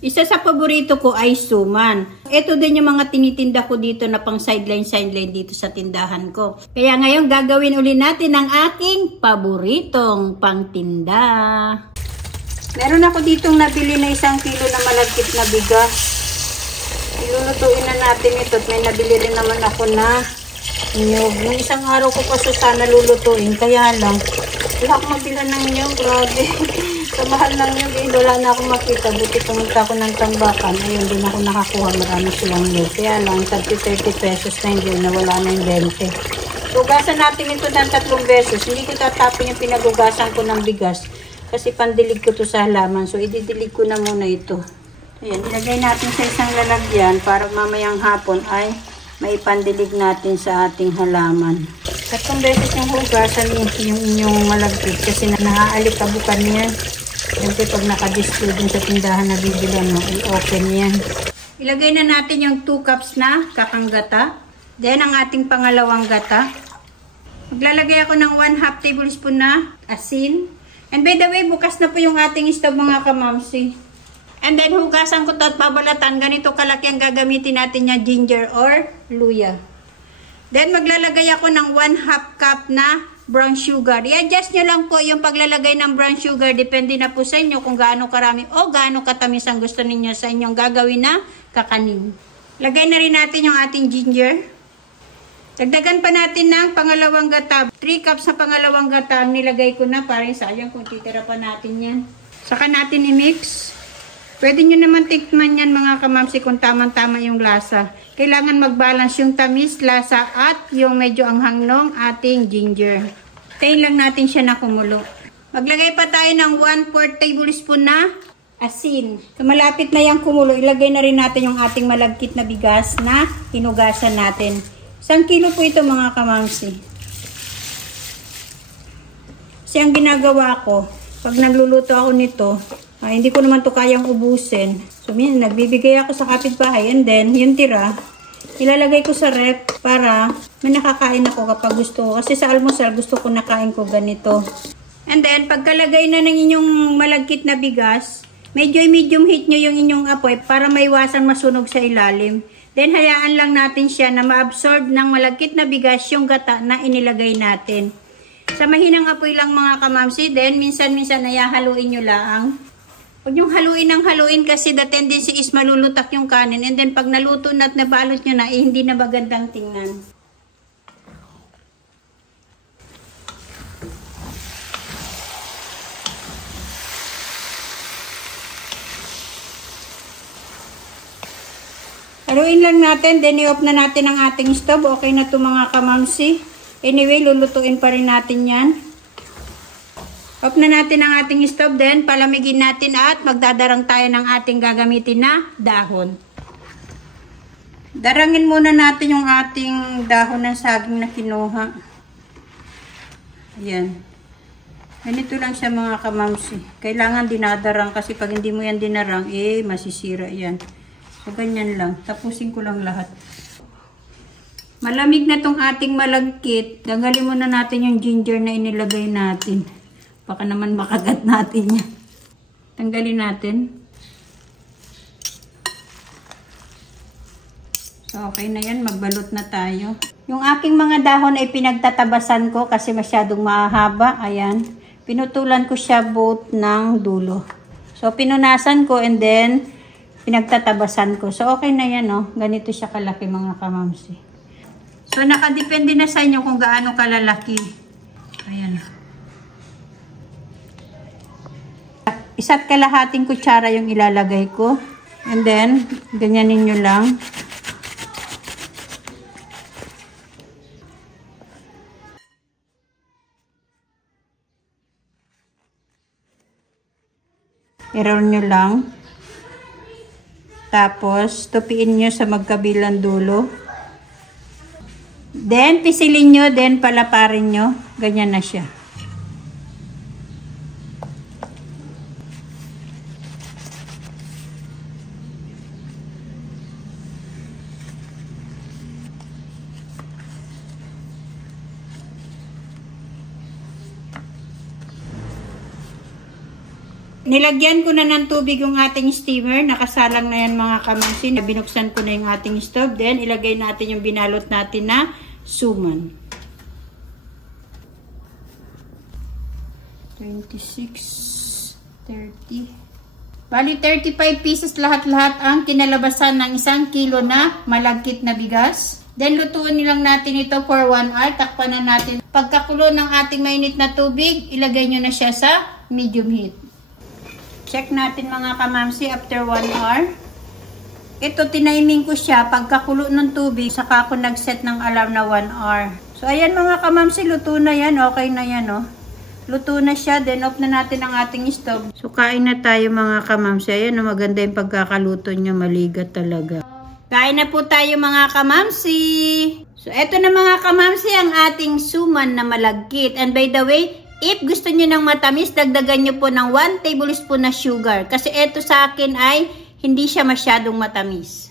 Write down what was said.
Isa sa paborito ko ay suman. Ito din yung mga tinitinda ko dito na pang sideline dito sa tindahan ko. Kaya ngayon gagawin uli natin ang aking paboritong pangtinda. Meron ako ditong nabili na 1 kilo na malagkit na bigas. Ilulutuin na natin ito at may nabili rin naman ako na niyog. Nung isang araw ko pa sana lulutuin, kaya lang wala akong mabila ng niyog, grabe. Sa mahal ng niyog, wala na akong makita. Buti pumunta ako ng tambakan. Ayun, din ako nakakuha. Marami silang niyog. Kaya lang, 30 pesos na hindi. Nawala na yung 20. Hugasan natin ito ng 3 beses. Hindi ko tatapin yung pinagugasan ko ng bigas. Kasi pandilig ko to sa halaman. So, ididilig ko na muna ito. Ayan, ilagay natin sa isang lalagyan para mamayang hapon ay maipandilig natin sa ating halaman. 3 beses yung hugasan yung inyong malagkit kasi naaalikabukan yan. Siyempre pag nakadisplay din sa tindahan na bibilan mo, i-open yan. Ilagay na natin yung 2 cups na kakang gata. Then ang ating pangalawang gata. Maglalagay ako ng 1/2 tablespoon na asin. And by the way, bukas na po yung ating stove mga kamamsi. And then hugasan ko at babalatan. Ganito kalaki ang gagamitin natin niya, ginger or luya. Then maglalagay ako ng 1/2 cup na brown sugar. I-adjust nyo lang po yung paglalagay ng brown sugar. Depende na po sa inyo kung gaano karami o gaano katamis ang gusto ninyo sa inyong gagawin na kakanin. Lagay na rin natin yung ating ginger. Dagdagan pa natin ng pangalawang gata. 3 cups na pangalawang gata ang nilagay ko na. Parang sayang kung titira pa natin yan. Saka natin i-mix. Pwede nyo naman tikman yan mga kamamsi kung tamang-tama yung lasa. Kailangan mag-balance yung tamis, lasa at yung medyo anghang ng ating ginger. Tayin lang natin siya na kumulo. Maglagay pa tayo ng 1/4 tablespoon na asin. So, malapit na yung kumulo, ilagay na rin natin yung ating malagkit na bigas na hinugasan natin. 1 kilo po ito mga kamamsi. Kasi ang ginagawa ko, pag nagluluto ako nito, hindi ko naman to kayang ubusin. So, nagbibigay ako sa kapitbahay and then, yung tira, ilalagay ko sa rep para may nakakain ako kapag gusto ko. Kasi sa almusal, gusto ko nakain ko ganito. And then, pagkalagay na ng inyong malagkit na bigas, medyo medium heat nyo yung inyong apoy para maiwasan masunog sa ilalim. Then, hayaan lang natin siya na ma-absorb ng malagkit na bigas yung gata na inilagay natin. Sa mahinang apoy lang mga kamamsi, then minsan-minsan ay haluin nyo lang. Huwag yung haluin ng haluin kasi the tendency is malulutak yung kanin. And then pag naluto na at nabalot nyo na, hindi na magandang tingnan. Haluin lang natin, then i-off na natin ang ating stove. Okay na ito mga kamamsi. Anyway, lulutuin pa rin natin yan. Off na natin ang ating stove, then palamigin natin at magdadarang tayo ng ating gagamitin na dahon. Darangin muna natin yung ating dahon ng saging na kinuha. Ayan. Ganito lang siya mga kamamsi. Kailangan dinadarang kasi pag hindi mo yan dinarang, masisira yan. So, ganyan lang. Tapusin ko lang lahat. Malamig na tong ating malagkit. Tanggalin muna natin yung ginger na inilagay natin. Baka naman makagat natin yan. Tanggalin natin. So, okay na yan. Magbalot na tayo. Yung aking mga dahon ay pinagtatabasan ko kasi masyadong mahaba. Ayan. Pinutulan ko siya both ng dulo. So, pinunasan ko and then pinagtatabasan ko. So, okay na yan, no? Ganito siya kalaki mga kamamsi. So, nakadepende na sa inyo kung gaano kalalaki. Ayan. 1 kalahating kutsara yung ilalagay ko. And then, ganyanin nyo lang. I-roll nyo lang. Tapos, tupiin nyo sa magkabilang dulo. Then, pisilin nyo, then palaparin nyo. Ganyan na siya. Nilagyan ko na ng tubig yung ating steamer. Nakasalang na yan mga kamamsi. Binuksan ko na yung ating stove. Then, ilagay natin yung binalot natin na suman. 26, 30. Bali, 35 pieces lahat-lahat ang kinalabasan ng 1 kilo na malagkit na bigas. Then, lutuin nilang natin ito for 1 hour. Takpan na natin. Pagkakulo ng ating mainit na tubig, ilagay nyo na siya sa medium heat. Check natin mga kamamsi after 1 hour. Ito, tiniming ko siya. Pagkakulo ng tubig, saka ako nag-set ng alarm na 1 hour. So, ayan mga kamamsi, luto na yan. Okay na yan, oh. Luto na siya. Then, off na natin ang ating stove. So, kain na tayo mga kamamsi. Ayan, oh, maganda yung pagkakaluto niya. Maligat talaga. Kain na po tayo mga kamamsi. So, eto na mga kamamsi ang ating suman na malagkit. And by the way, if gusto nyo ng matamis, dagdagan nyo po ng 1 tablespoon na sugar. Kasi eto sa akin ay hindi siya masyadong matamis.